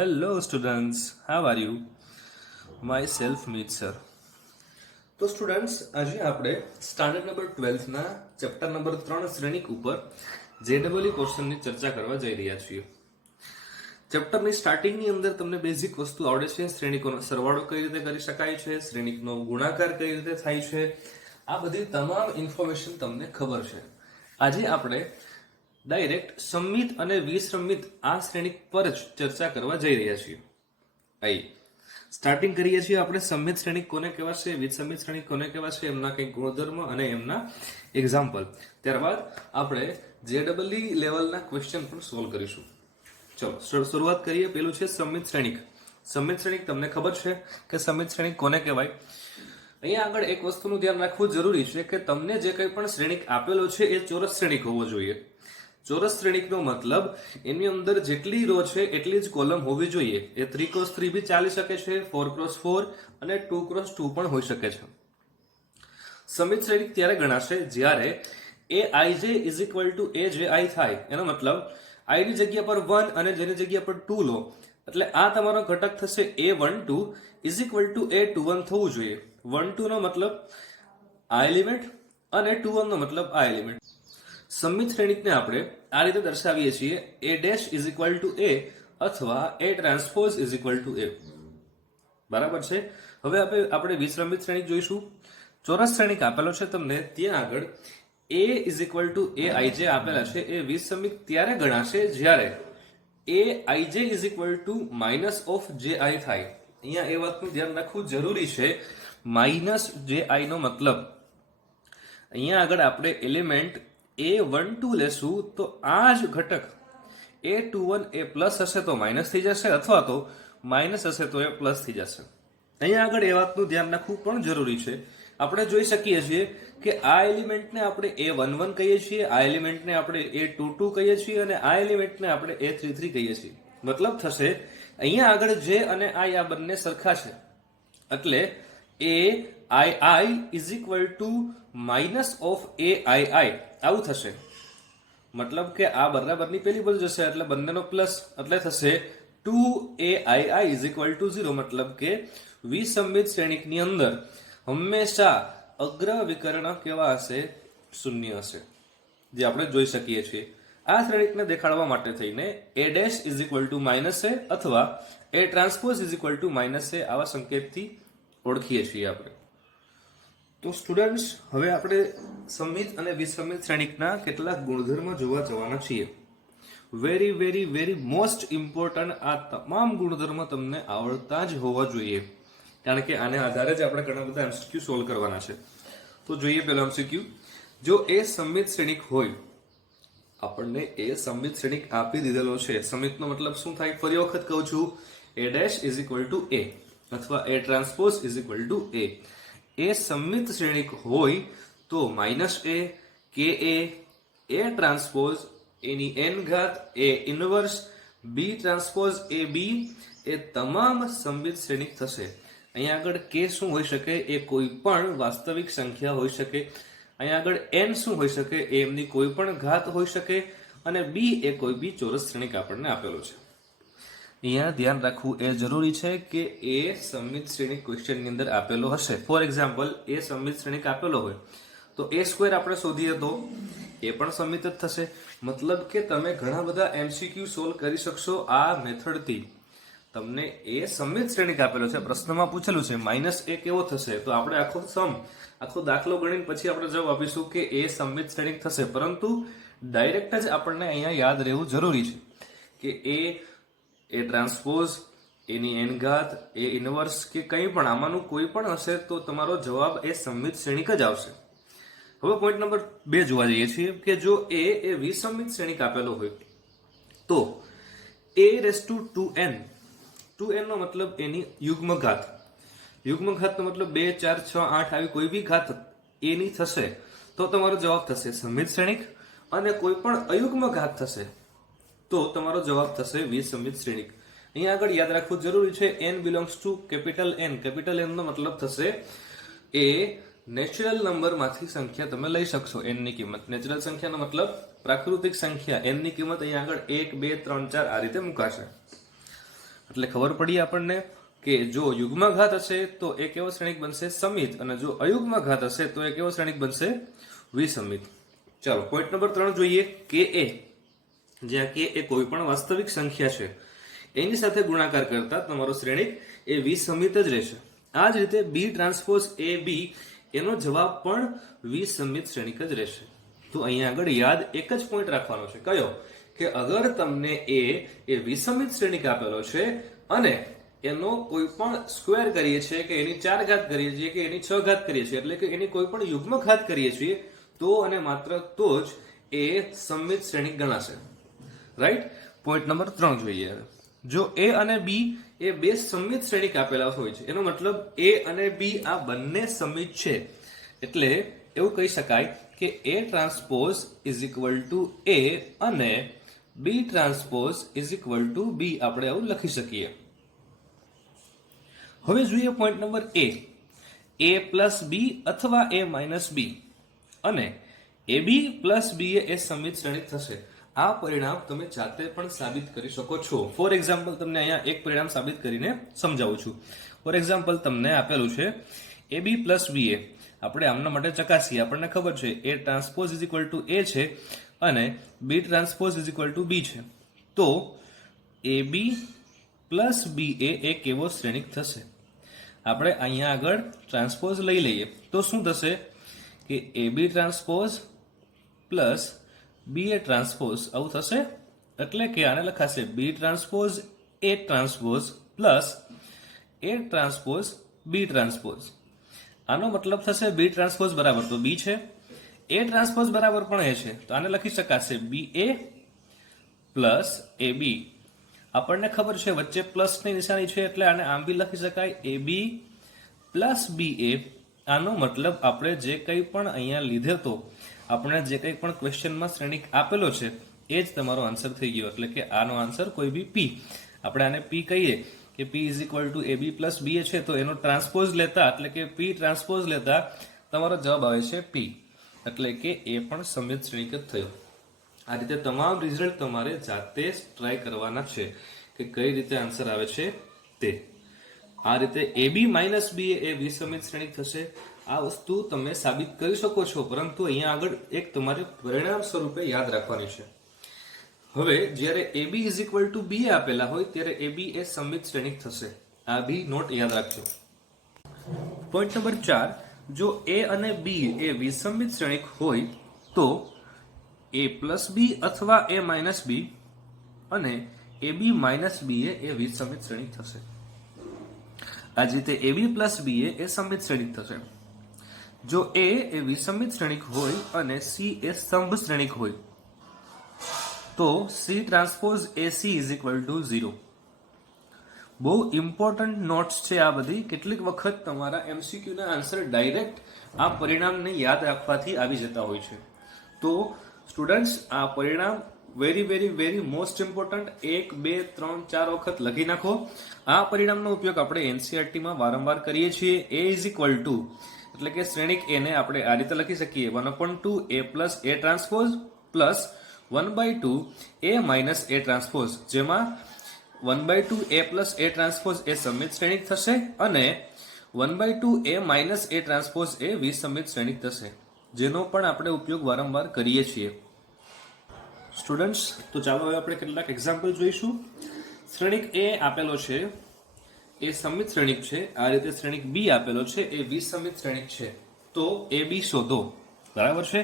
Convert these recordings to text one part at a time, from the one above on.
Hello students, how are you? Myself Meet sir. તો students આજે આપણે સ્ટાન્ડર્ડ નંબર 12 ના ચેપ્ટર નંબર 3 શ્રેણિક ઉપર જેડબલઈ ક્વેશ્ચનની ચર્ચા કરવા જઈ રહ્યા છીએ. ચેપ્ટરની સ્ટાર્ટિંગની અંદર તમને બેઝિક વસ્તુ આવડે છે. શ્રેણિકોનો સરવાળો કઈ રીતે કરી શકાય છે, શ્રેણિકનો ગુણાકાર કઈ રીતે થાય છે, આ બધી તમામ ઇન્ફોર્મેશન તમને ખબર છે. આજે આપણે ડાયરેક્ટ સંમિત અને વિસંમિત આ શ્રેણિક પર જ ચર્ચા કરવા જઈ રહ્યા છીએ. આઈ સ્ટાર્ટિંગ કરીએ છીએ આપણે સંમિત શ્રેણિક કોને કહેવાશે, વિસંમિત શ્રેણિક કોને કહેવાશે, એમના કંઈક ગુણધર્મ અને એમના એક્ઝામ્પલ. ત્યારબાદ આપણે જેડબલઈ લેવલના ક્વેશ્ચન પણ સોલ્વ કરીશું. ચલો શરૂઆત કરીએ. પેલું છે સંમિત શ્રેણિક. સંમિત શ્રેણિક તમને ખબર છે કે સંમિત શ્રેણિક કોને કહેવાય. અહીંયા આગળ એક વસ્તુનું ધ્યાન રાખવું જરૂરી છે કે તમને જે કંઈ પણ શ્રેણિક આપેલો છે એ ચોરસ શ્રેણિક હોવો જોઈએ. ચોરસ શ્રેણિકનો મતલબ એની અંદર જેટલી રો છે એટલી જ કોલમ હોવી જોઈએ. એ 3x3 બી ચાલી શકે છે, 4x4 અને 2x2 પણ હોઈ શકે છે. સમિત શ્રેણિક ત્યારે ગણાશે જ્યારે aij is equal two aji થાય. એનો મતલબ i ની જગ્યા પર 1 અને j ની જગ્યા પર 2 લો, એટલે આ તમારો ઘટક થશે a12 is equal two a21 થવું જોઈએ. 12 નો મતલબ આ એલિમેન્ટ અને 21 નો મતલબ આ એલિમેન્ટ. સંમિત શ્રેણિકને આપણે આ રીતે દર્શાવીએ છીએ, a dash is equal two a અથવા a transpose is equal two a. બરાબર છે. હવે આપણે વિસંમિત શ્રેણિક જોઈશું. ચોરસ શ્રેણિક આપેલો છે તમને, ત્યાં આગળ a is equal two a ij આપેલા છે. એ વિસંમિત ત્યારે ગણાશે જ્યારે a ij is equal two minus of ji થાય. અહીંયા એ વાતનું ધ્યાન રાખવું જરૂરી છે. માઇનસ ji નો મતલબ અહીંયા આગળ આપણે એલિમેન્ટ a12 લેશું તો આ જ ઘટક a21 એ પ્લસ હશે તો માઇનસ થઈ જશે, અથવા તો માઇનસ હશે તો એ પ્લસ થઈ જશે. અહીંયા આગળ એ વાતનું ધ્યાન રાખવું પણ જરૂરી છે. આપણે જોઈ શકીએ છીએ કે આ એલિમેન્ટને આપણે a11 કહીએ છીએ, આ એલિમેન્ટને આપણે a22 કહીએ છીએ અને આ એલિમેન્ટને આપણે a33 કહીએ છીએ. મતલબ થશે અહીંયા આગળ જે અને i આ બંને સરખા છે, એટલે ai is equal two minus of ai આવું થશે. મતલબ કે આ બરાબરની પેલી બાજુ જશે એટલે બંનેનો પ્લસ, એટલે થશે 2ai ઇઝ ઇક્વલ ટુ 0. મતલબ કે વિસંમિત શ્રેણિકની અંદર હંમેશા અગ્ર વિકર્ણ કેવા હશે? શૂન્ય હશે, જે આપણે જોઈ શકીએ છીએ. આ શ્રેણિકને દેખાડવા માટે થઈને a dash is equal two minus a અથવા a transpose is equal two minus a આવા સંકેતથી ઓળખીએ છીએ આપણે. તો સ્ટુડન્ટ્સ, હવે આપણે સંમિત અને વિસંમિત શ્રેણિકના કેટલાક ગુણધર્મ જોવા જવાના છીએ. Very very very most important. આ તમામ ગુણધર્મ તમને આવડતા જ હોવા જોઈએ, કારણ કે આને આધારે જ આપણે ઘણા બધા એમસીક્યુ સોલ્વ કરવાના છે. તો જોઈએ પેલો એમસીક્યુ. જો એ સંમિત શ્રેણિક હોય, આપણને એ સંમિત શ્રેણિક આપી દીધેલો છે. સંમિતનો મતલબ શું થાય? ફરી વખત કહું છું, a dash is equal two a અથવા a transpose is equal two a. એ સંમિત શ્રેણિક હોય તો માઇનસ a, કે a ટ્રાન્સપોઝ એની n ઘાત, a inverse, b transpose a b એ તમામ સંમિત શ્રેણિક થશે. અહીંયા આગળ k શું હોઈ શકે? એ કોઈ પણ વાસ્તવિક સંખ્યા હોઈ શકે. અહીંયા આગળ n શું હોઈ શકે? એ એમની કોઈ પણ ઘાત હોઈ શકે. અને b એ કોઈ બી ચોરસ શ્રેણિક આપણને આપેલો છે. અહીંયા ધ્યાન રાખવું એ જરૂરી છે કે એ સંમિત શ્રેણિક ક્વેશ્ચનની અંદર આપેલો હશે. ફોર એક્ઝામ્પલ, એ સંમિત શ્રેણિક આપેલો હોય તો a સ્ક્વેર આપણે શોધીએ તો એ પણ સંમિત જ થશે. મતલબ કે તમે ઘણા બધા એમસીક્યુ સોલ્વ કરી શકશો આ મેથડથી. તમને એ સંમિત શ્રેણિક આપેલો છે, પ્રશ્નમાં પૂછેલું છે માઇનસ a કેવો થશે, તો આપણે આખો દાખલો ગણીને પછી આપણે જવાબ આપીશું કે એ સંમિત શ્રેણિક થશે. પરંતુ ડાયરેક્ટ જ આપણને અહીંયા યાદ રહેવું જરૂરી છે કે એ ટ્રાન્સપોઝ, એની n ઘાત, એ ઇનવર્સ કે કંઈ પણ આમાંનું કોઈ પણ હશે તો તમારો જવાબ એ સંમિત શ્રેણિક જ આવશે. હવે પોઈન્ટ નંબર 2 જોવા જઈએ છીએ કે જો એ વિસંમિત શ્રેણિક આપેલો હોય તો a રેઝ ટુ 2n નો મતલબ એની યુગ્મ ઘાત. યુગ્મ ઘાતનો મતલબ 2, 4, 6, 8 આવી કોઈ બી ઘાત એની થશે તો તમારો જવાબ થશે સંમિત શ્રેણિક. અને કોઈ પણ અયુગ્મ ઘાત થશે તો તમારો જવાબ થશે વિસંમિત શ્રેણિક. અહીંયા આગળ યાદ રાખવું જરૂરી છે, n belongs to capital N. Capital N નો મતલબ થશે એ નેચરલ નંબરમાંથી સંખ્યા તમે લઈ શકશો. n ની કિંમત, નેચરલ સંખ્યાનો મતલબ પ્રાકૃતિક સંખ્યા. n ની કિંમત અહીંયા આગળ 1, 2, 3, 4 આ રીતે મુકાશે. એટલે ખબર પડી આપણને કે જો યુગ્મ ઘાત હશે તો એ કેવો શ્રેણિક બનશે? સમિત. અને જો અયુગ્મ ઘાત હશે તો એ કેવો શ્રેણિક બનશે? વિસમિત. ચાલો પોઈન્ટ નંબર 3 જોઈએ. કે એ, જ્યાં કે એ કોઈ પણ વાસ્તવિક સંખ્યા છે એની સાથે ગુણાકાર કરતા તમારો શ્રેણિક એ વિસમિત જ રહેશે. આ જ રીતે બી ટ્રાન્સપોઝ એ બી, એનો જવાબ પણ વિસમિત શ્રેણિક જ રહેશે. તો અહીંયા આગળ યાદ એક જ પોઈન્ટ રાખવાનો છે. કયો? કે અગર તમને એ વિસમિત શ્રેણિક આપેલો છે અને એનો કોઈ પણ સ્ક્વેર કરીએ છીએ કે એની 4 ઘાત કરીએ છીએ કે એની 6 ઘાત કરીએ છીએ, એટલે કે એની કોઈ પણ યુગ્મ ઘાત કરીએ છીએ, તો અને માત્ર તો જ એ સમમિત શ્રેણિક ગણાશે. રાઈટ? પોઈન્ટ નંબર 3 જોઈએ. જો એ અને બી એ બે સમમિત શ્રેણિક આપેલા હોય છે, એનો મતલબ એ અને બી આ બંને સમમિત છે, એટલે એવું કહી શકાય કે એ ટ્રાન્સપોઝ ઇઝ ઇક્વલ ટુ એ અને બી ટ્રાન્સપોઝ ઇઝ ઇક્વલ ટુ બી. આપણે આવું લખી શકીએ. હવે જોઈએ પોઈન્ટ નંબર એ પ્લસ બી અથવા એ માઇનસ બી અને એ બી પ્લસ બી એ સમમિત શ્રેણિક થશે. આ પરિણામ તમે જાતે પણ સાબિત કરી શકો છો. ફોર એક્ઝામ્પલ તમને અહીંયા એક પરિણામ સાબિત કરીને સમજાવું છું. ફોર એક્ઝામ્પલ તમને આપેલું છે એ બી પ્લસ બી એ. આપણે આમના માટે ચકાસીએ. આપણને ખબર છે એ ટ્રાન્સપોઝ ઇઝ ઇક્વલ ટુ એ છે અને બી ટ્રાન્સપોઝ ઇઝ ઇક્વલ ટુ બી છે. તો એ બી પ્લસ બી એ કેવો શ્રેણિક થશે? આપણે અહીંયા આગળ ટ્રાન્સપોઝ લઈ લઈએ તો શું થશે કે એ બી ટ્રાન્સપોઝ પ્લસ બી એ ટ્રાન્સપોઝ આવું થશે. એટલે કે આને લખાશે બી ટ્રાન્સપોઝ એ ટ્રાન્સપોઝ પ્લસ એ ટ્રાન્સપોઝ બી ટ્રાન્સપોઝ. આનો મતલબ થશે બી ટ્રાન્સપોઝ બરાબર તો બી છે, એ ટ્રાન્સપોઝ બરાબર પણ એ છે, તો આને લખી શકાશે બી એ પ્લસ એ બી. આપણને ખબર છે વચ્ચે પ્લસની નિશાની છે એટલે આને આમ બી લખી શકાય એ બી પ્લસ બી એ. આનો મતલબ આપણે જે કંઈ પણ અહીંયા લીધે તો આપણે જે કંઈ પણ ક્વેશ્ચનમાં શ્રેણિક આપેલો છે એ જ તમારો આન્સર થઈ ગયો. એટલે કે આનો આન્સર કોઈ બી પી, આપણે આને પી કહીએ કે P is equal to A B plus B છે, તો એનો ટ્રાન્સપોઝ લેતા એટલે કે પી ટ્રાન્સપોઝ લેતા તમારો જવાબ આવે છે પી. એટલે કે એ પણ સમમિત શ્રેણિક જ થયો. આ રીતે તમામ રિઝલ્ટ તમારે જાતે જ ટ્રાય કરવાના છે કે કઈ રીતે આન્સર આવે છે તે. આ રીતે એ બી માઇનસ બી એ વિસમિત શ્રેણિક થશે. આ વસ્તુ તમે સાબિત કરી શકો છો, પરંતુ અહીંયા આગળ એક તમારે પરિણામ સ્વરૂપે યાદ રાખવાની છે. હવે જ્યારે એ બી ઇઝ ઇક્વલ ટુ બી આપેલા હોય ત્યારે એ બી એ સમમિત શ્રેણિક થશે. આ બી નોટ યાદ રાખજો. પોઈન્ટ નંબર 4, જો એ અને બી એ વિસમિત શ્રેણિક હોય તો એ પ્લસ બી અથવા એ માઇનસ બી અને એ બી માઇનસ બી એ વિસમિત શ્રેણિક થશે. આ જ રીતે એ બી પ્લસ બી એ સમમિત શ્રેણિક થશે. જો એ વિસમિત શ્રેણિક હોય અને સી એ સ્તંભ શ્રેણિક હોય તો C transpose A she is equal two 0. બહુ ઇમ્પોર્ટન્ટ નોટ્સ છે આ બધી. કેટલીક વખત તમારા એમસીક્યુ ના આન્સર ડાયરેક્ટ આ પરિણામને યાદ રાખવાથી આવી જતા હોય છે. તો સ્ટુડન્ટ્સ, આ પરિણામ very very very most important. 1, 2, 3, 4 વખત લખી નાખો. આ પરિણામનો ઉપયોગ આપણે એનસીઈઆરટીમાં વારંવાર કરીએ છીએ. એ ઇઝ ઇક્વલ ટુ એટલે કે શ્રેણિક એ ને આપણે આ રીતે લખી શકીએ 1/2 એ પ્લસ એ ટ્રાન્સપોઝ પ્લસ 1/2 એ માઇનસ એ ટ્રાન્સપોઝ, જેમાં 1/2 એ પ્લસ એ ટ્રાન્સપોઝ એ સમમિત શ્રેણિક થશે અને 1/2 એ માઇનસ એ ટ્રાન્સપોઝ એ વિસમિત શ્રેણિક થશે, જેનો પણ આપણે ઉપયોગ વારંવાર કરીએ છીએ. સ્ટુડન્ટ્સ, તો ચાલો હવે આપણે કેટલાક એક્ઝામ્પલ જોઈશું. શ્રેણિક એ આપેલો છે એ સમમિત શ્રેણિક છે. આ રીતે શ્રેણિક બી આપેલો છે એ વિસમિત શ્રેણિક છે. તો એ બી શોધો. બરાબર છે.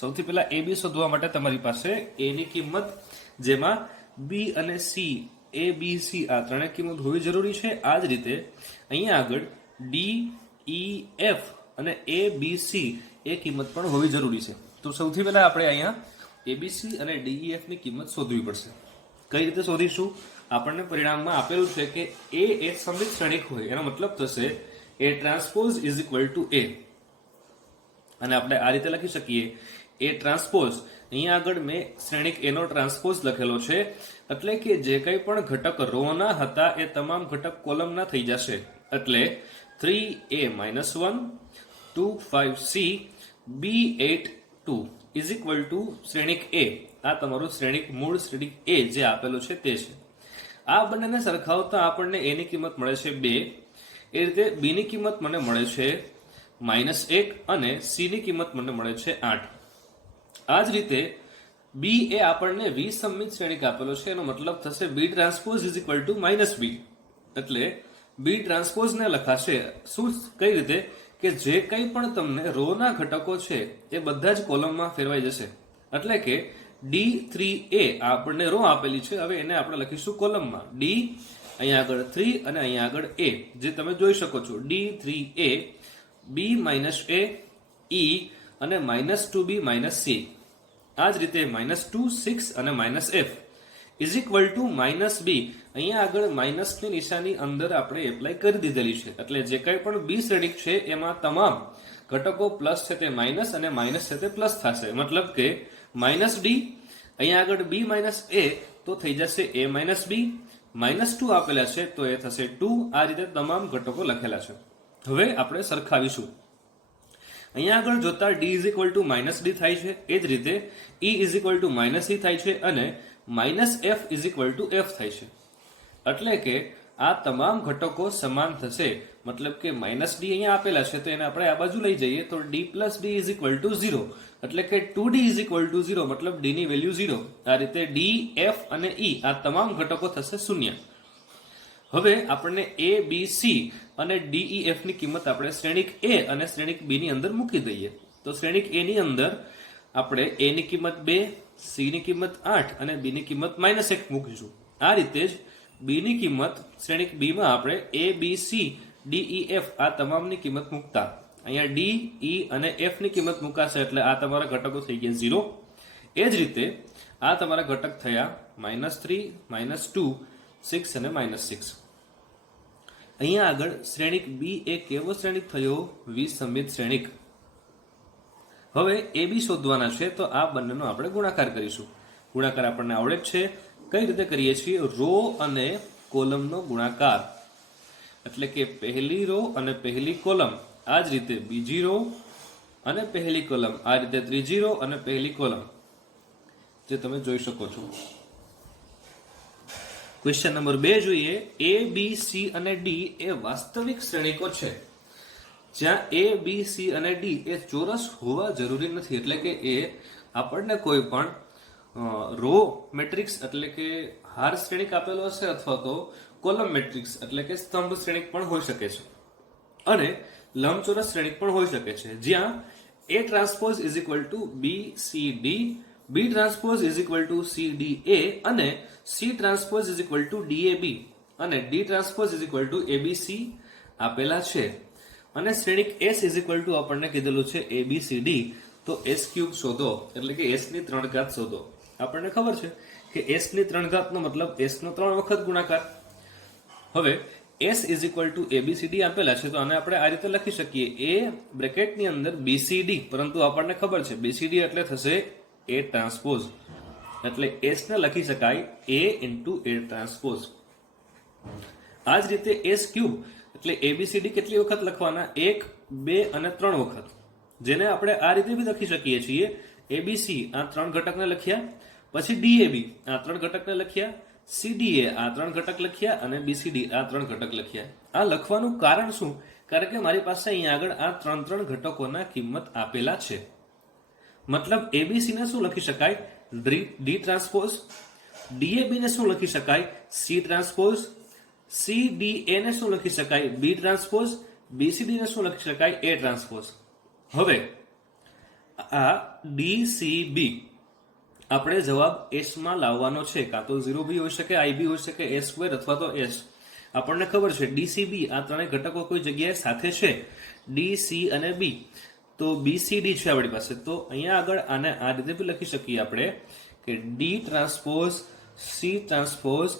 સૌથી પહેલા એ બી શોધવા માટે તમારી પાસે એ ની કિંમત, જેમાં બી અને સી એ બી સી આ ત્રણેય કિંમત હોવી જરૂરી છે. આ જ રીતે અહીંયા આગળ ડી ઈ એફ અને એ બી સી એ કિંમત પણ હોવી જરૂરી છે. તો સૌથી પહેલા આપણે અહીંયા એબીસી અને ડીઈએફ ની કિંમત શોધવી પડશે. કઈ રીતે શોધીશું? આપણને પરિણામમાં આપેલું છે કે એ સમમિત શ્રેણિક હોય, એનો મતલબ થશે એ ટ્રાન્સપોઝ ઇઝ ઇક્વલ ટુ એ. અને આપણે આ રીતે લખી શકીએ એ ટ્રાન્સપોઝ. અહીંયા આગળ મેં શ્રેણિક એનો ટ્રાન્સપોઝ લખેલો છે, એટલે કે જે કંઈ પણ ઘટક રો ના હતા એ તમામ ઘટક કોલમના થઈ જશે. એટલે 3a-1 2 5c b8 2 is equal two શ્રેણિક એ. આ તમારું શ્રેણિક મૂળ શ્રેણિક એ જે આપેલું છે તે છે. આ બંનેને સરખાવતા આપણને a ની કિંમત મળે છે 2, એ રીતે b ની કિંમત મને મળે છે -1 અને c ની કિંમત મને મળે છે 8. આ જ રીતે b એ આપણને વિસંમિત શ્રેણિક આપેલો છે, એનો મતલબ થશે b transpose is equal two -b. એટલે b ટ્રાન્સપોઝ ને લખાશે શું, કઈ રીતે કે જે કંઈ પણ તમને રો ના ઘટકો છે એ બધા જ કોલમમાં ફેરવાઈ જશે. એટલે કે D3a આપણને રો આપેલી છે, હવે એને આપણે લખીશું કોલમમાં. D અહીંયા આગળ 3 અને અહીંયા આગળ a, જે તમે જોઈ શકો છો. D3a b - a e અને -2b - c. આ જ રીતે -2 6 અને -f is equal two -b. અહીંયા આગળ માઇનસની નિશાની અંદર આપણે એપ્લાય કરી દીધેલી છે. એટલે જે કંઈ પણ b શ્રેણિક છે એમાં તમામ ઘટકો પ્લસ છે તે માઇનસ અને માઇનસ છે તે પ્લસ થશે. મતલબ કે -d અહીંયા આગળ b - a તો થઈ જશે a - b. -2 આપેલા છે તો એ થશે 2. આ રીતે તમામ ઘટકો લખેલા છે. હવે આપણે સરખાવીશું. અહીંયા આગળ જોતા d is equal two -d થાય છે, એ જ રીતે e is equal two -e થાય છે અને -f is equal two f થાય છે. એટલે કે આ તમામ ઘટકો સમાન થશે. મતલબ કે -d અહીંયા આપેલા છે તો એને આપણે આ બાજુ લઈ જઈએ તો d + d is equal two 0. એટલે કે 2d ઇઝ ઇક્વલ ટુ 0, મતલબ d ની વેલ્યુ 0. આ રીતે d, f અને e આ તમામ ઘટકો થશે 0. હવે આપણને a, b, c અને d, e, f ની કિંમત આપણે શ્રેણિક a અને શ્રેણિક b ની અંદર મૂકી દઈએ. તો શ્રેણિક a ની અંદર આપણે a ની કિંમત 2, c ની કિંમત 8 અને b ની કિંમત -1 મૂકીશું. આ રીતે જ b ની કિંમત શ્રેણિક b માં આપણે a, b, c, d, e, f આ તમામની કિંમત મૂકતા અહીંયા d, e અને f ની કિંમત મૂકાશે એટલે આ તમારા ઘટકો થઈ ગયા 0. એ જ રીતે આ તમારા ઘટક થયા -3, -2, 6 અને -6. અહીંયા આગળ શ્રેણિક b એ કેવો શ્રેણિક થયો? વિસંમિત શ્રેણિક. હવે a b શોધવાના છે તો આ બંનેનો આપણે ગુણાકાર કરીશું. ગુણાકાર આપણને આવડે જ છે. કઈ રીતે કરીએ છીએ? રો અને કોલમનો ગુણાકાર. એટલે કે પહેલી રો અને પહેલી કોલમ, આ જ રીતે બીજી રો અને પહેલી કોલમ, આ રીતે ત્રીજી રો અને પહેલી કોલમ, જે તમે જોઈ શકો છો. ક્વેશ્ચન નંબર 2 જોઈએ. a, b, c અને d એ વાસ્તવિક શ્રેણિકો છે, જ્યાં a, b, c અને d એ ચોરસ હોવા જરૂરી નથી. એટલે કે એ આપણને કોઈ પણ રો મેટ્રિક્સ એટલે કે હાર શ્રેણિક આપેલો હશે અથવા તો કોલમ મેટ્રિક્સ એટલે કે સ્તંભ શ્રેણિક પણ હોઈ શકે છે અને લંબચોરસ શ્રેણિક પણ હોઈ શકે છે, જ્યાં a transpose is equal two b, c, d, b transpose is equal two c, d, a અને c transpose is equal two d, a, b અને d transpose is equal two a, b, c આપેલા છે. અને શ્રેણિક s is equal two આપણને કીધેલું છે a, b, c, d. તો s³ શોધો, એટલે કે s ની 3 ઘાત શોધો. આપણને ખબર છે કે s ની 3 ઘાત નો મતલબ s નો 3 વખત ગુણાકાર. હવે s is equal two ABCD આપેલા છે તો આને આપણે આ રીતે લખી શકીએ a બ્રેકેટની અંદર BCD, પરંતુ આપણને ખબર છે BCD એટલે થશે a ટ્રાન્સપોઝ. એટલે s ને લખી શકાય a ઇન્ટુ a ટ્રાન્સપોઝ. આ જ રીતે s³ એટલે ABCD કેટલી વખત લખવાના? 1, 2 અને 3 વખત, જેને આપણે આ રીતે બી લખી શકીએ છીએ. ABC આ 3 ઘટકને લખ્યા, પછી DAB આ 3 ઘટકને લખ્યા, CDA આ 3 ઘટક લખ્યા અને BCD આ 3 ઘટક લખ્યા. આ લખવાનું કારણ શું? કારણ કે મારી પાસે અહીંયા આગળ આ 3 ઘટકોના કિંમત આપેલા છે. મતલબ ABC ને શું લખી શકાય? D transpose. DAB ને શું લખી શકાય? C transpose. CDA ને શું લખી શકાય? B transpose. BCD ને શું લખી શકાય? A transpose. હવે આ DCB આપણે જવાબ s માં લાવવાનો છે. કાં તો 0 બી હોઈ શકે, i બી હોઈ શકે, s² અથવા તો s. આપણને ખબર છે DCB આ ત્રણેય ઘટકો કોઈ જગ્યાએ સાથે છે, D, C અને B. તો BCD છે આપણી પાસે. તો અહીંયા આગળ આને આ રીતે બી લખી શકીએ આપણે કે D transpose C transpose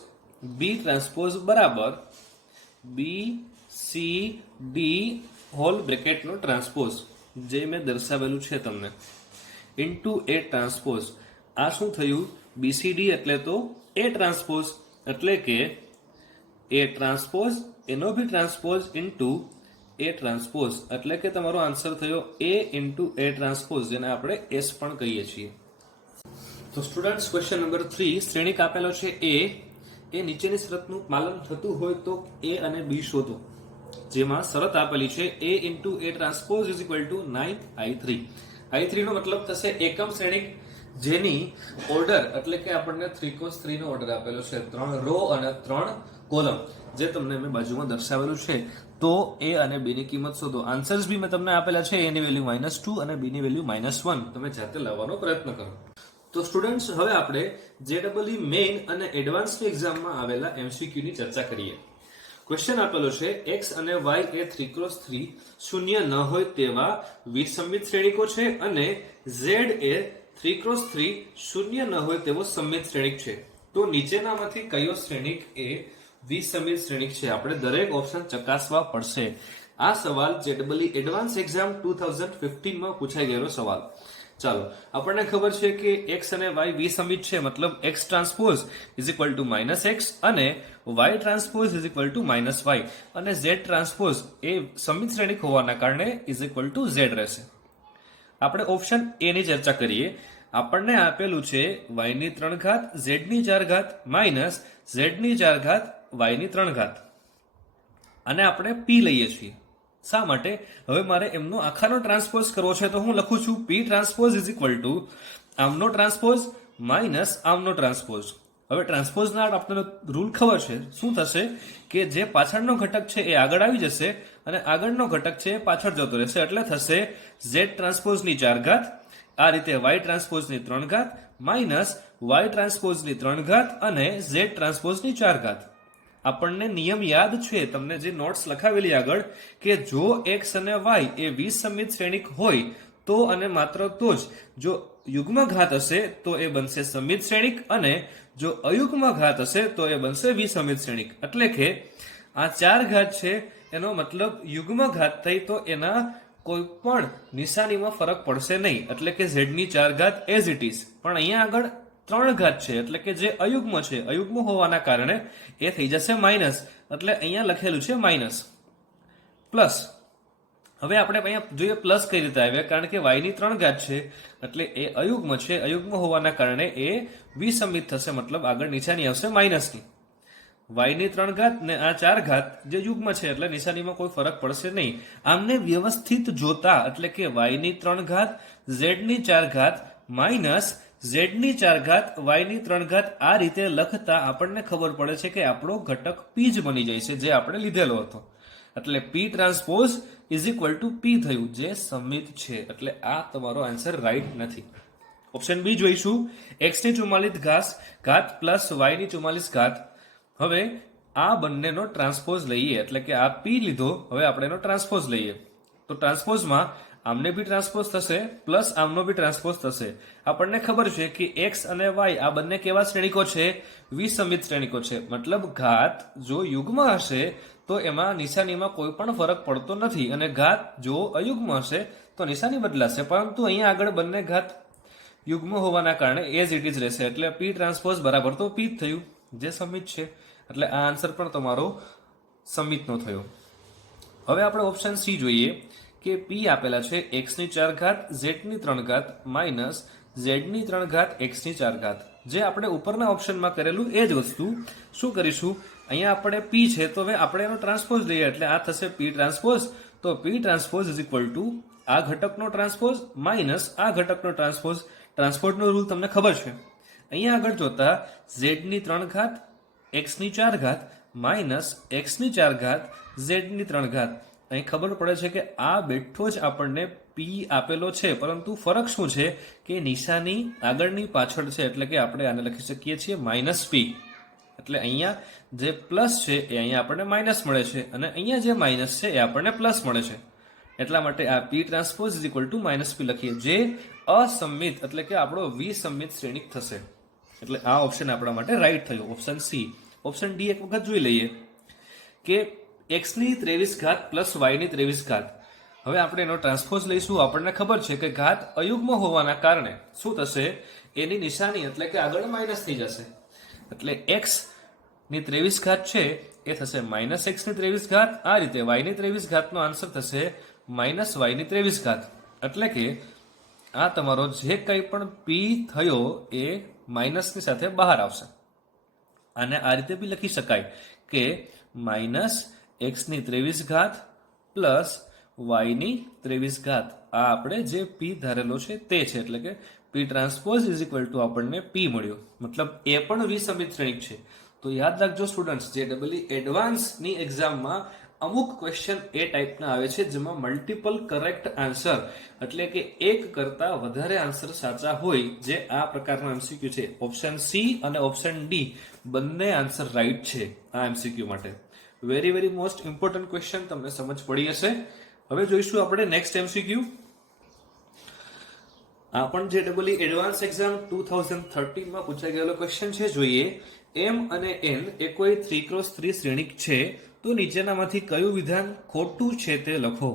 B transpose બરાબર BCD હોલ બ્રેકેટનો ટ્રાન્સપોઝ, જે મેં દર્શાવેલું છે તમને, ઇન્ટુ A ટ્રાન્સપોઝ. આ શું થયું? BCD એટલે તો A ટ્રાન્સપોઝ, એટલે કે A ટ્રાન્સપોઝ એનો બી ટ્રાન્સપોઝ ઇન્ટુ A ટ્રાન્સપોઝ, એટલે કે તમારો આન્સર થયો A ઇન્ટુ A ટ્રાન્સપોઝ, જેને આપણે S પણ કહીએ છીએ. તો સ્ટુડન્ટ્સ, ક્વેશ્ચન નંબર 3 શ્રેણિક આપેલો છે A, એ નીચેની શરતનું પાલન થતું હોય તો એ અને બી શોધો, જેમાં શરત આપેલી છે a into a transpose is equal two 9i3. i3 નો મતલબ થશે એકમ શ્રેણિક, જેની ઓર્ડર એટલે કે આપણને 3x3 નો ઓર્ડર આપેલો છે, 3 રો અને 3 કોલમ, જે તમને મેં બાજુમાં દર્શાવેલું છે. તો a અને b ની કિંમત શોધો. આન્સર્સ બી મેં તમને આપેલા છે, a ની વેલ્યુ -2 અને b ની વેલ્યુ -1. તમે જાતે લાવવાનો પ્રયત્ન કરો. તો સ્ટુડન્ટ્સ, હવે આપણે JEE મેઇન અને એડવાન્સની એક્ઝામમાં આવેલા MCQ ની ચર્ચા કરીએ. ક્વેશ્ચન આપેલો છે, x અને y એ 3x3 શૂન્ય ન હોય તેવા વિસંમિત શ્રેણિકો છે અને z એ 3x3 શૂન્ય ન હોય તેવો સંમિત શ્રેણિક છે. તો નીચેનામાંથી કયો શ્રેણિક એ વિસંમિત શ્રેણિક છે? આપણે દરેક ઓપ્શન ચકાસવા પડશે. આ સવાલ JEE એડવાન્સ એક્ઝામ 2015 માં પૂછાઈ ગયેલો સવાલ. ચાલો, આપણને ખબર છે કે x અને y વિસંમિત છે, મતલબ x transpose is equal two -x અને y transpose is equal two -y અને z ટ્રાન્સપોઝ એ સંમિત શ્રેણિક હોવાના કારણે ઇઝ ઇક્વલ ટુ z રહેશે. આપણે ઓપ્શન એ ની ચર્ચા કરીએ. આપણને આપેલું છે y ની 3 ઘાત z ની 4 ઘાત માઇનસ z ની 4 ઘાત y ની 3 ઘાત, અને આપણે p લઈએ છીએ. શા માટે? હવે મારે એમનો આખાનો ટ્રાન્સપોઝ કરવો છે, તો હું લખું છું p transpose is equal to આમનો ટ્રાન્સપોઝ માઇનસ આમનો ટ્રાન્સપોઝ. હવે ટ્રાન્સપોઝના આપણને રૂલ ખબર છે. શું થશે કે જે પાછળનો ઘટક છે એ આગળ આવી જશે અને આગળનો ઘટક છે એ પાછળ જતો રહેશે, એટલે થશે z ટ્રાન્સપોઝની 4 ઘાત, આ રીતે y ટ્રાન્સપોઝની 3 ઘાત માઇનસ y ટ્રાન્સપોઝની 3 ઘાત અને z ટ્રાન્સપોઝની 4 ઘાત. આપણને નિયમ યાદ છે, તમને જે નોટ્સ લખાવેલી આગળ, કે જો x અને y એ વિસંમિત શ્રેણિક હોય તો અને માત્ર તો જ જો યુગ્મ ઘાત હશે તો એ બનશે સંમિત શ્રેણિક, અને જો અયુગ્મ ઘાત હશે તો એ બનશે વિસંમિત શ્રેણિક. એટલે કે આ 4 ઘાત છે એનો મતલબ યુગ્મ ઘાત થઈ, તો એના કોઈ પણ નિશાનીમાં ફરક પડશે નહીં, એટલે કે z ની 4 ઘાત એઝ ઇટ ઇઝ. પણ અહીંયા આગળ 3 ઘાત છે, એટલે કે જે અયુગ્મ છે, અયુગ્મ હોવાના કારણે એ થઈ જશે માઇનસ, એટલે અહીંયા લખેલું છે માઇનસ. પ્લસ, હવે આપણે અહીંયા જોઈએ પ્લસ કઈ રીતે આવ્યા, કારણ કે y ની 3 ઘાત છે એટલે એ અયુગ્મ છે, અયુગ્મ હોવાના કારણે એ વિસંમિત થશે, મતલબ આગળ નિશાની આવશે માઇનસની. y ની 3 ઘાત ને આ 4 ઘાત જે યુગ્મ છે એટલે નિશાનીમાં કોઈ ફરક પડશે નહીં. આમને વ્યવસ્થિત જોતા, એટલે કે y ની 3 ઘાત z ની 4 ઘાત માઇનસ z ની 4 ઘાત y ની 3 ઘાત, આ રીતે લખતા આપણને ખબર પડે છે કે આપણો ઘટક p જ બની જાય છે, જે આપણે લીધેલો હતો. એટલે p transpose is equal two p થયું, જે સંમિત છે. એટલે આ તમારો આન્સર રાઈટ નથી. ઓપ્શન બી જોઈશું, x ની 44 ઘાત પ્લસ y ની 44 ઘાત. હવે આ બંનેનો ટ્રાન્સપોઝ લઈએ, એટલે કે આ p લીધો, હવે આપણે એનો ટ્રાન્સપોઝ લઈએ. તો ટ્રાન્સપોઝમાં આમને બી ટ્રાન્સપોઝ થશે પ્લસ આમનો બી ટ્રાન્સપોઝ થશે. આપણને ખબર છે કે x અને y આ બંને કેવા શ્રેણિકો છે? વિસંમિત શ્રેણિકો છે. મતલબ ઘાત જો યુગ્મ હશે તો એમાં નિશાનીમાં કોઈ પણ ફરક પડતો નથી, અને ઘાત જો અયુગ્મ હશે તો નિશાની બદલાશે. પરંતુ અહીંયા આગળ બંને ઘાત યુગ્મ હોવાના કારણે એઝ ઇટ ઇઝ રહેશે, એટલે p ટ્રાન્સપોઝ બરાબર તો p જ થયું, જે સંમિત છે. એટલે આ આન્સર પણ તમારો સંમિતનો થયો. હવે આપણે ઓપ્શન સી જોઈએ કે p આપેલા છે x ની 4 ઘાત z ની 3 ઘાત માઇનસ z ની 3 ઘાત x ની 4 ઘાત. જે આપણે ઉપરના ઓપ્શનમાં કરેલું એ જ વસ્તુ શું કરીશું, અહીંયા આપણે p છે તો હવે આપણે એનો ટ્રાન્સપોઝ લઈએ, એટલે આ થશે p ટ્રાન્સપોઝ. તો p transpose is equal two આ ઘટકનો ટ્રાન્સપોઝ માઇનસ આ ઘટકનો ટ્રાન્સપોઝ. ટ્રાન્સપોર્ટનો રૂલ તમને ખબર છે. અહીંયા આગળ જોતા z ની 3 ઘાત x ની 4 ઘાત માઇનસ x ની 4 ઘાત z ની 3 ઘાત. અહીં ખબર પડે છે કે આ બેઠો જ આપણને p આપેલો છે, પરંતુ ફરક શું છે કે નિશાની આગળની પાછળ છે, એટલે કે આપણે આને લખી શકીએ છીએ માઇનસ p. એટલે અહીંયા જે પ્લસ છે એ અહીંયા આપણને માઇનસ મળે છે, અને અહીંયા જે માઇનસ છે એ આપણને પ્લસ મળે છે. એટલા માટે આ p transpose is equal two minus p લખીએ, જે અસંમિત એટલે કે આપણો વિસંમિત શ્રેણિક થશે. એટલે આ ઓપ્શન આપણા માટે રાઈટ થયો, ઓપ્શન સી. ઓપ્શન ડી એક વખત જોઈ લઈએ કે x ની 23 ઘાત પ્લસ y ની 23 ઘાત. હવે આપણે એનો ટ્રાન્સપોઝ લઈશું. આપણને ખબર છે કે ઘાત અયુગ્મ હોવાના કારણે શું થશે, એની નિશાની એટલે કે આગળ માઇનસ થઈ જશે. એટલે x ની 23 ઘાત છે એ થશે માઇનસ x ની 23 ઘાત. આ રીતે y ની 23 ઘાતનો આન્સર થશે માઇનસ y ની 23 ઘાત. એટલે કે આ તમારો જે કંઈ પણ p થયો એ માઇનસની સાથે બહાર આવશે. આને આ રીતે બી લખી શકાય કે -x⁻³ પ્લસ y⁻³ આ આપણે જે p ધારેલો છે તે છે, એટલે કે p transpose is equal two આપણને p મળ્યો, મતલબ એ પણ વિસંમિત શ્રેણિક છે. તો યાદ રાખજો સ્ટુડન્ટ્સ, જે એડવાન્સની એક્ઝામમાં અમુક ક્વેશ્ચન એ ટાઈપના આવે છે જેમાં મલ્ટિપલ કરેક્ટ આન્સર, એટલે કે એક કરતા વધારે આન્સર સાચા હોય, જે આ પ્રકારના એમસીક્યુ છે. ઓપ્શન સી અને ઓપ્શન ડી બંને આન્સર રાઈટ છે આ એમસીક્યુ માટે. Very very most important question, તમને સમજ પડી હશે. હવે જોઈશું આપણે નેક્સ્ટ એમસીક્યુ. આ પણ જે એડવાન્સ એક્ઝામ 2013 માં પૂછાઈ ગયેલો ક્વેશ્ચન છે. જોઈએ, m અને n એ કોઈ 3x3 શ્રેણિક છે તો નીચેનામાંથી કયું વિધાન ખોટું છે તે લખો.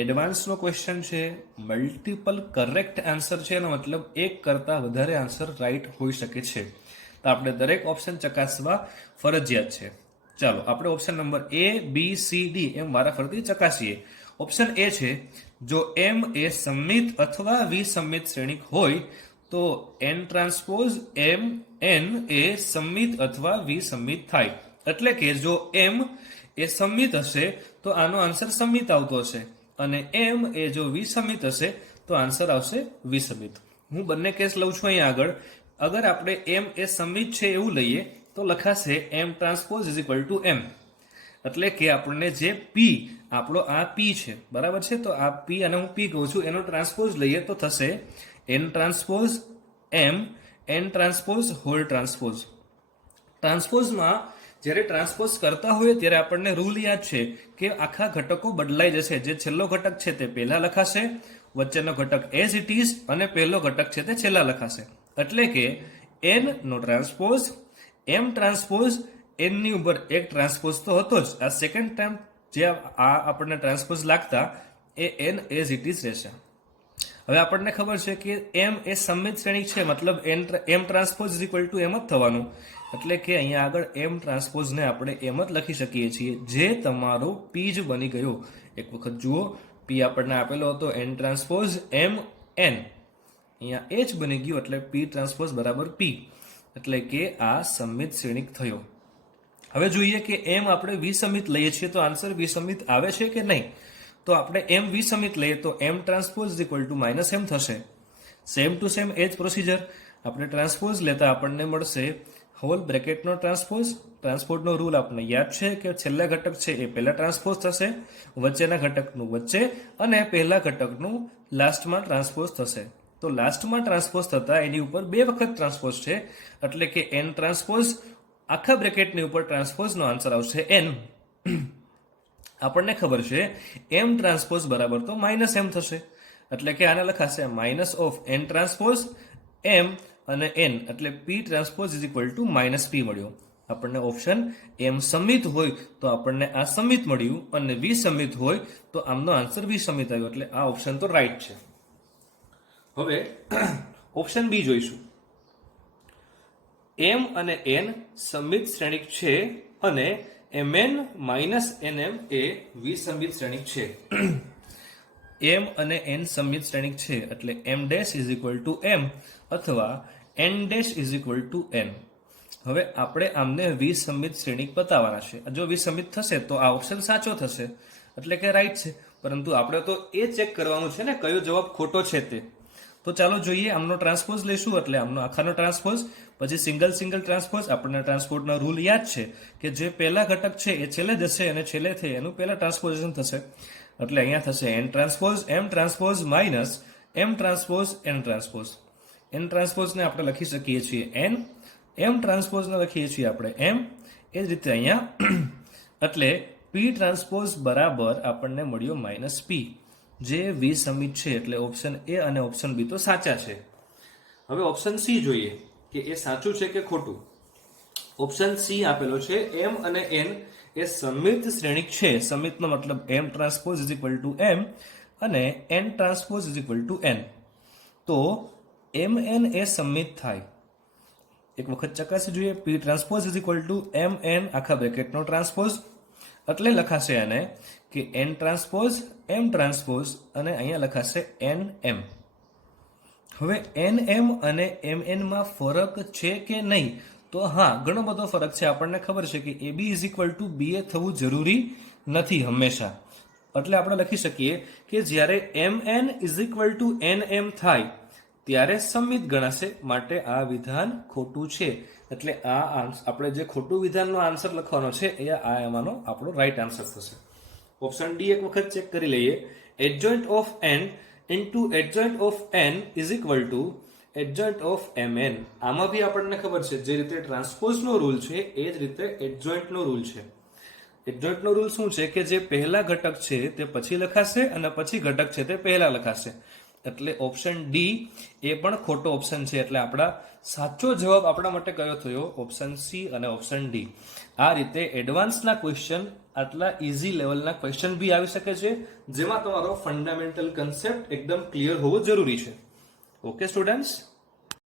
એડવાન્સનો ક્વેશ્ચન છે, મલ્ટિપલ કરેક્ટ આન્સર છે, એનો મતલબ એક કરતા વધારે આન્સર રાઈટ હોઈ શકે છે. તો આપણે દરેક ઓપ્શન ચકાસવા ફરજિયાત છે. ચાલો આપણે option number A, B, C, D એમ વારાફરતી ચકાસીએ. ઓપ્શન A છે, જો m એ સમમિત અથવા વિસંમિત શ્રેણિક હોય તો n ટ્રાન્સપોઝ m n એ સમમિત અથવા વિસંમિત થાય. એટલે કે જો m એ સમમિત હશે તો આનો આન્સર સમમિત આવતો હશે, અને m એ જો વિસંમિત હશે તો આન્સર આવશે વિસંમિત. હું બંને કેસ લઉં છું અહીંયા આગળ. અગર આપણે m એ સમમિત છે એવું લઈએ તો લખાશે m transpose is equal two m, એટલે કે આપણને જે p, આપણો આ p છે, બરાબર છે, તો આ p અને હું p કહું છું, એનો ટ્રાન્સપોઝ લઈએ તો થશે n transpose m n transpose whole transpose. ટ્રાન્સપોઝમાં જ્યારે ટ્રાન્સપોઝ કરતા હોય ત્યારે આપણને રૂલ યાદ છે કે આખા ઘટકો બદલાઈ જશે. જે છેલ્લો ઘટક છે તે પહેલા લખાશે, વચ્ચેનો ઘટક એઝ ઇટ ઇઝ, અને પહેલો ઘટક છે તે છેલ્લા લખાશે. એટલે કે n નો ટ્રાન્સપોઝ m ટ્રાન્સપોઝ n ની ઉપર એક ટ્રાન્સપોઝ તો હતો જ, આ સેકન્ડ ટાઈમ જે આ આપણને ટ્રાન્સપોઝ લાગતા એ n એઝ ઇટ ઇઝ રહેશે. હવે આપણને ખબર છે કે m એ સમમિત શ્રેણિક છે, મતલબ m transpose is equal two m જ થવાનું. એટલે કે અહીંયા આગળ m ટ્રાન્સપોઝને આપણે m જ લખી શકીએ છીએ, જે તમારો p જ બની ગયો. એક વખત જુઓ, p આપણને આપેલો હતો n ટ્રાન્સપોઝ m n, અહીંયા એ જ બની ગયું, એટલે p ટ્રાન્સપોઝ બરાબર p, એટલે કે આ સમમિત શ્રેણિક થયો. હવે જોઈએ કે m આપણે વિસંમિત લઈએ છીએ તો આન્સર વિસંમિત આવે છે કે નહીં. તો આપણે m વિસંમિત લઈએ તો m transpose is equal two -m થશે. સેમ ટુ સેમ એ જ પ્રોસિજર, આપણે ટ્રાન્સપોઝ લેતા આપણને મળશે હોલ બ્રેકેટનો ટ્રાન્સપોઝ. ટ્રાન્સપોઝનો રૂલ આપણને યાદ છે કે છેલ્લા ઘટક છે એ પહેલા ટ્રાન્સપોઝ થશે, વચ્ચેના ઘટકનું વચ્ચે, અને પહેલા ઘટકનું લાસ્ટમાં ટ્રાન્સપોઝ થશે. તો લાસ્ટમાં ટ્રાન્સપોઝ થતા એની ઉપર બે વખત ટ્રાન્સપોઝ છે, એટલે કે n ટ્રાન્સપોઝ આખા બ્રેકેટની ઉપર ટ્રાન્સપોઝનો આન્સર આવશે n. આપણને ખબર છે m ટ્રાન્સપોઝ બરાબર તો -m થશે, એટલે કે આને લખાશે -n ટ્રાન્સપોઝ m અને n, એટલે p transpose is equal two -p મળ્યો. આપણને ઓપ્શન m સમમિત હોય તો આપણને આ સમમિત મળ્યું, અને વિસંમિત હોય તો આમનો આન્સર વિસંમિત આવ્યો, એટલે આ ઓપ્શન તો રાઈટ છે. હવે ઓપ્શન બી જોઈશું. m અને n સમમિત શ્રેણિક છે અને mn -nm એ વિસંમિત શ્રેણિક છે. m અને n સમમિત શ્રેણિક છે એટલે m' is equal two m અથવા n' is equal two n. હવે આપણે આમને વિસંમિત શ્રેણિક બતાવવાના છે. જો વિસંમિત થશે તો આ ઓપ્શન સાચો થશે, એટલે કે રાઈટ છે. પરંતુ આપણે તો એ ચેક કરવાનું છે ને કયો જવાબ ખોટો છે તે. તો ચાલો જોઈએ, આમનો ટ્રાન્સપોઝ લઈશું, એટલે આમનો આખાનો ટ્રાન્સપોઝ, પછી સિંગલ ટ્રાન્સપોઝ. આપણને ટ્રાન્સપોઝનો રૂલ યાદ છે કે જે પહેલા ઘટક છે એ છેલ્લે જશે અને છેલ્લે થઈ એનું પહેલા ટ્રાન્સપોઝિશન થશે. એટલે અહીંયા થશે n transpose m transpose minus m transpose n transpose. n ટ્રાન્સપોઝને આપણે લખી શકીએ છીએ n, m ટ્રાન્સપોઝને લખીએ છીએ આપણે m, એ જ રીતે અહીંયા. એટલે p ટ્રાન્સપોઝ બરાબર આપણને મળ્યો -p, જે વિસંમિત છે. એટલે ઓપ્શન એ અને ઓપ્શન બી તો સાચા છે. હવે ઓપ્શન સી જોઈએ કે એ સાચું છે કે ખોટું. ઓપ્શન સી આપેલો છે m અને n એ સમમિત શ્રેણિક છે. સમમિતનો મતલબ m transpose is equal two m અને n transpose is equal two n. તો mn એ સમમિત થાય. એક વખત ચકાસી જોઈએ, p transpose is equal two mn આખા બ્રેકેટનો ટ્રાન્સપોઝ, એટલે લખાશે આને કે n ટ્રાન્સપોઝ m ટ્રાન્સપોઝ, અને અહીંયા લખાશે nm. હવે nm અને mn માં ફરક છે કે નહીં, તો હા, ઘણો બધો ફરક છે. આપણને ખબર છે કે AB is equal two BA થવું જરૂરી નથી હંમેશા. એટલે આપણે લખી શકીએ કે જ્યારે MN is equal two NM થાય ત્યારે સમમિત ગણાશે, માટે આ વિધાન ખોટું છે. એટલે આ આપણે જે ખોટું વિધાનનો આન્સર લખવાનો છે એ આ એમાંનો આપણો રાઈટ આન્સર થશે. ઓપ્શન ડી એક વખત ચેક કરી લઈએ. Adjoint of N into adjoint of N is equal two adjoint of MN. આમાં બી આપણને ખબર છે જે રીતે ટ્રાન્સપોઝનો રૂલ છે એ જ રીતે એડજોઇન્ટનો રૂલ છે. એડજોઇન્ટનો રૂલ શું છે કે જે પહેલા ઘટક છે તે પછી લખાશે અને પછી ઘટક છે તે પહેલા લખાશે. એટલે ઓપ્શન ડી એ પણ ખોટો ઓપ્શન છે. એટલે આપણા સાચો જવાબ આપણા માટે કયો થયો? ઓપ્શન સી અને ઓપ્શન ડી. આ રીતે એડવાન્સના ક્વેશ્ચન, આટલા ઇઝી લેવલના ક્વેશ્ચન બી આવી શકે છે જેમાં તમારો ફંડામેન્ટલ કન્સેપ્ટ એકદમ ક્લિયર હોવો જરૂરી છે. Okay students.